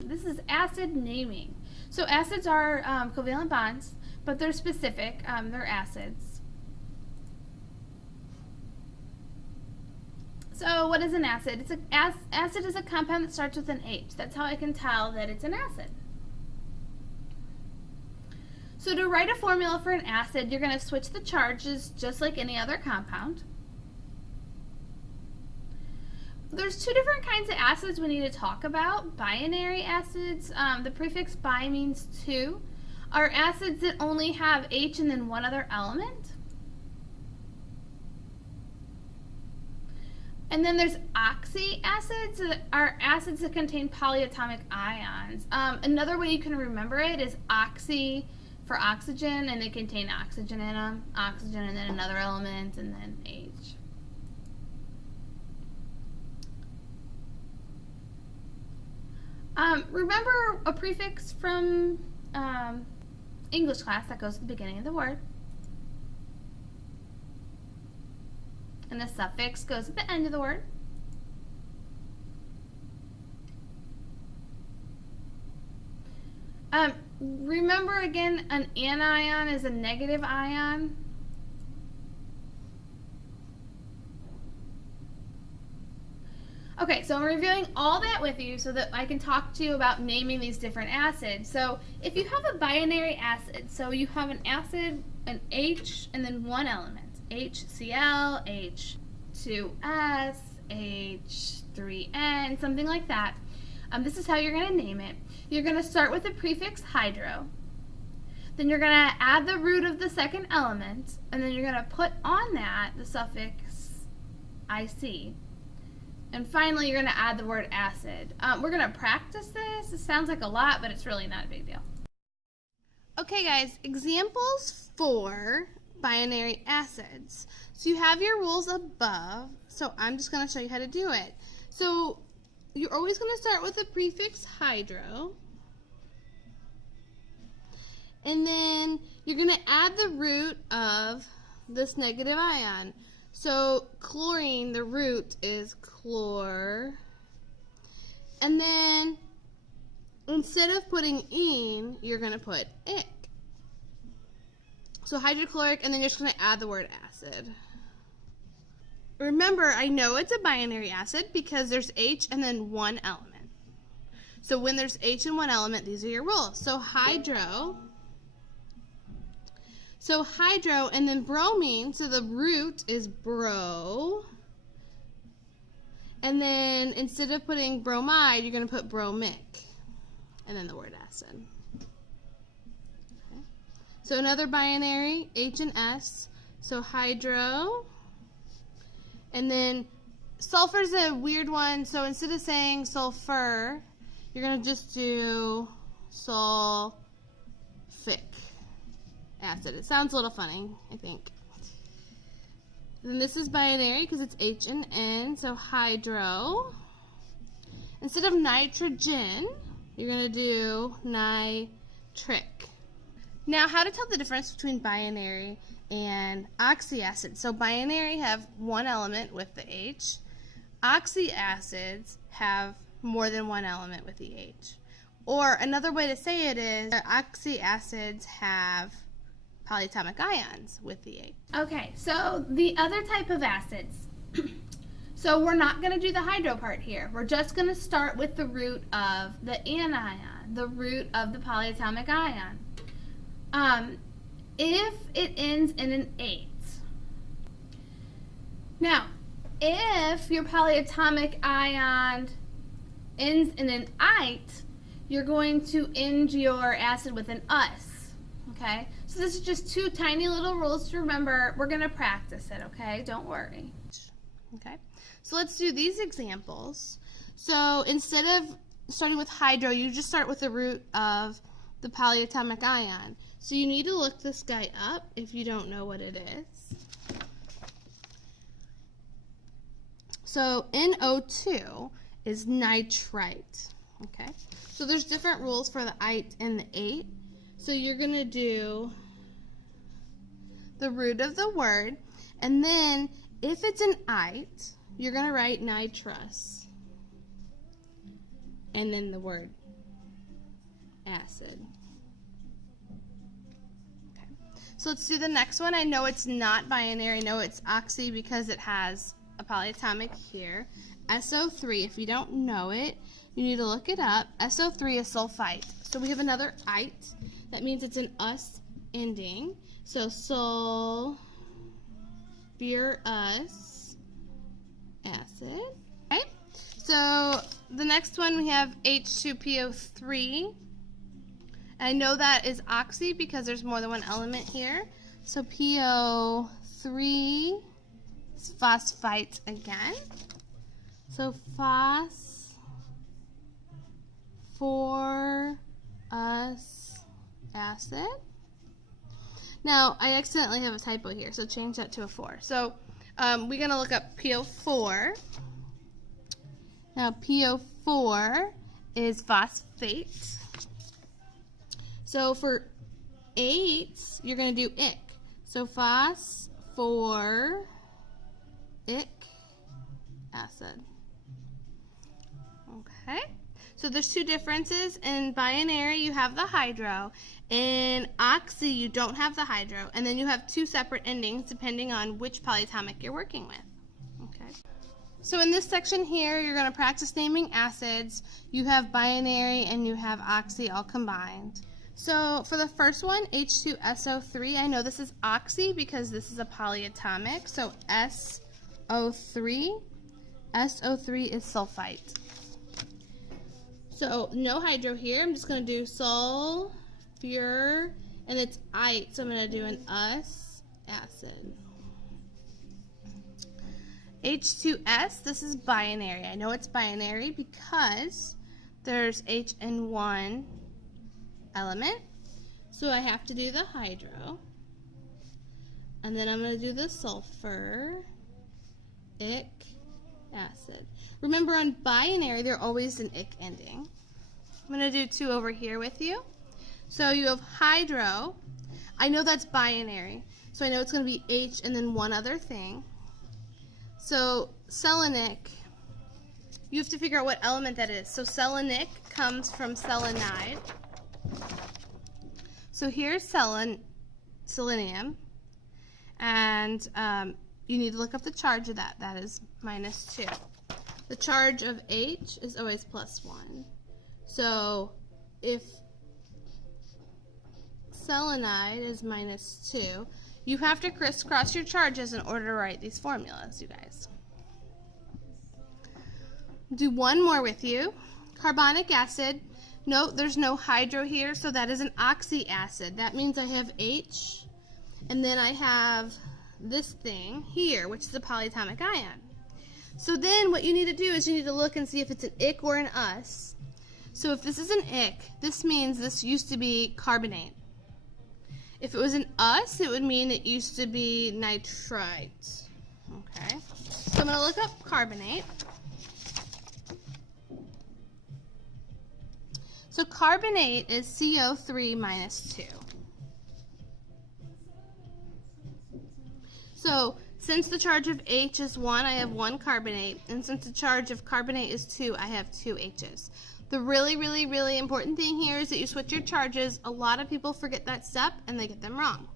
This is acid naming. So acids are covalent bonds, but they're specific. They're acids. So what is an acid? Acid is a compound that starts with an H. That's how I can tell that it's an acid. So to write a formula for an acid, you're going to switch the charges just like any other compound. There's two different kinds of acids we need to talk about. Binary acids, the prefix bi means two, are acids that only have H and then one other element. And then there's oxyacids, that are acids that contain polyatomic ions. Another way you can remember it is oxy for oxygen, and they contain oxygen in them. Oxygen and then another element, and then H. Remember a prefix from English class that goes at the beginning of the word. And a suffix goes at the end of the word. Remember again, an anion is a negative ion. Okay, so I'm reviewing all that with you so that I can talk to you about naming these different acids. So if you have a binary acid, so you have an acid, an H, and then one element. HCl, H2S, H3N, something like that. This is how you're going to name it. You're going to start with the prefix hydro. Then you're going to add the root of the second element, and then you're going to put on that the suffix IC. And finally, you're going to add the word acid. We're going to practice this. It sounds like a lot, but it's really not a big deal. Okay, guys, examples for binary acids. So you have your rules above, so I'm just going to show you how to do it. So you're always going to start with the prefix hydro, and then you're going to add the root of this negative ion. So chlorine, the root is chlor, and then instead of putting "ene," you're going to put "ic." So hydrochloric, and then you're just going to add the word acid. Remember, I know it's a binary acid because there's H and then one element. So when there's H and one element, these are your rules. So hydro, and then bromine, so the root is bro. And then instead of putting bromide, you're going to put bromic, and then the word acid. Okay. So another binary, H and S, so hydro. And then sulfur's a weird one, so instead of saying sulfur, you're going to just do sulfic acid. It sounds a little funny, I think. And this is binary because it's H and N, so hydro. Instead of nitrogen, you're going to do nitric. Now, how to tell the difference between binary and oxyacid. So binary have one element with the H. Oxyacids have more than one element with the H. Or another way to say it is oxyacids have polyatomic ions with the H. Okay, so the other type of acids. So we're not going to do the hydro part here. We're just going to start with the root of the anion, the root of the polyatomic ion. If it ends in an 8. Now, if your polyatomic ion ends in an ite, you're going to end your acid with an us. Okay? So this is just two tiny little rules to remember. We're going to practice it, okay? Don't worry. Okay? So let's do these examples. So instead of starting with hydro, you just start with the root of the polyatomic ion. So you need to look this guy up if you don't know what it is. So NO2 is nitrite. Okay? So there's different rules for the ite and the ate. So you're going to do the root of the word, and then if it's an ite, you're going to write nitrous and then the word acid. Okay. So let's do the next one. I know it's not binary. I know it's oxy because it has a polyatomic here. SO3, if you don't know it, you need to look it up. SO3 is sulfite. So we have another ite. That means it's an us ending. So sulfurous acid. Okay. So the next one we have H2PO3. I know that is oxy because there's more than one element here. So PO3 is phosphite again. So phosphorus acid. Now, I accidentally have a typo here, so change that to a 4. So we're going to look up PO4. Now, PO4 is phosphate. So for 8, you're going to do ic. So phosphoric acid. Okay. So there's two differences. In binary, you have the hydro. In oxy, you don't have the hydro. And then you have two separate endings depending on which polyatomic you're working with. Okay. So in this section here, you're going to practice naming acids. You have binary and you have oxy all combined. So for the first one, H2SO3, I know this is oxy because this is a polyatomic. So SO3. SO3 is sulfite. So no hydro here. I'm just going to do sulfur, and it's ite, so I'm going to do an us acid. H2S, this is binary. I know it's binary because there's H in one element. So I have to do the hydro. And then I'm going to do the sulfuric acid. Remember, on binary, they're always an ic ending. I'm going to do 2 over here with you. So you have hydro. I know that's binary, so I know it's going to be H and then one other thing. So selenic, you have to figure out what element that is. So selenic comes from selenide. So here's selenium, and you need to look up the charge of that. That is -2. The charge of H is always +1. So if selenide is -2, you have to crisscross your charges in order to write these formulas, you guys. Do one more with you. Carbonic acid. Note there's no hydro here, so that is an oxy acid. That means I have H, and then I have this thing here, which is a polyatomic ion. So then what you need to do is you need to look and see if it's an ic or an us. So if this is an ic, this means this used to be carbonate. If it was an us, it would mean it used to be nitrite. Okay, so I'm going to look up carbonate. So carbonate is CO3 -2. So since the charge of H is 1, I have 1 carbonate. And since the charge of carbonate is 2, I have 2 H's. The really important thing here is that you switch your charges. A lot of people forget that step and they get them wrong.